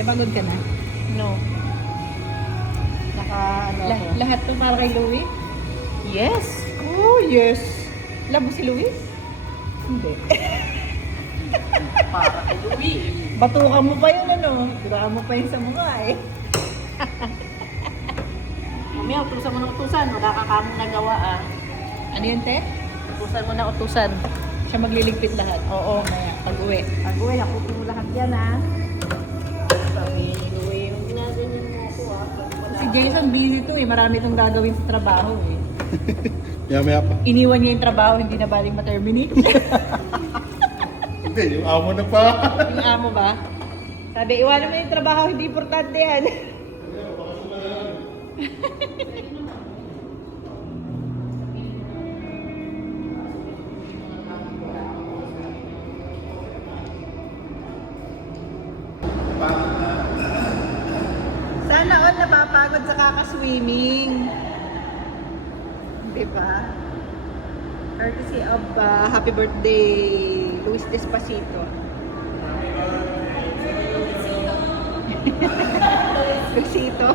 Eh, pagod ka na? No. Naka, ano ako? Lahat to para kay Louie? Yes. Oh, yes. Love mo si Louie? Hindi. Para kay Louie. Batukan mo pa yun, ano? Duraan mo pa yun sa mukha, eh. Mamaya, utusan mo na utusan. Wala ka kamong nagawa ah. Ano yun, te? Utusan mo na utusan. Siya magliligpit lahat. Oo. Mamaya, pag-uwi. Pag-uwi, hakutin mo lahat yan ah. Sabi ni Louie, yung ginaganyan mo ako ah. Wala. Si Jason busy to, eh. Marami itong gagawin sa trabaho, eh. Maya pa. Iniwan niya yung trabaho, hindi na baling ma-terminate. Hindi, yung amo na pa. Yung amo ba? Sabi, iwanan mo yung trabaho, hindi importante yan. Sana all napapagod sa kakaswimming. Diba? Courtesy of happy birthday, Luis Despacito. Luisito.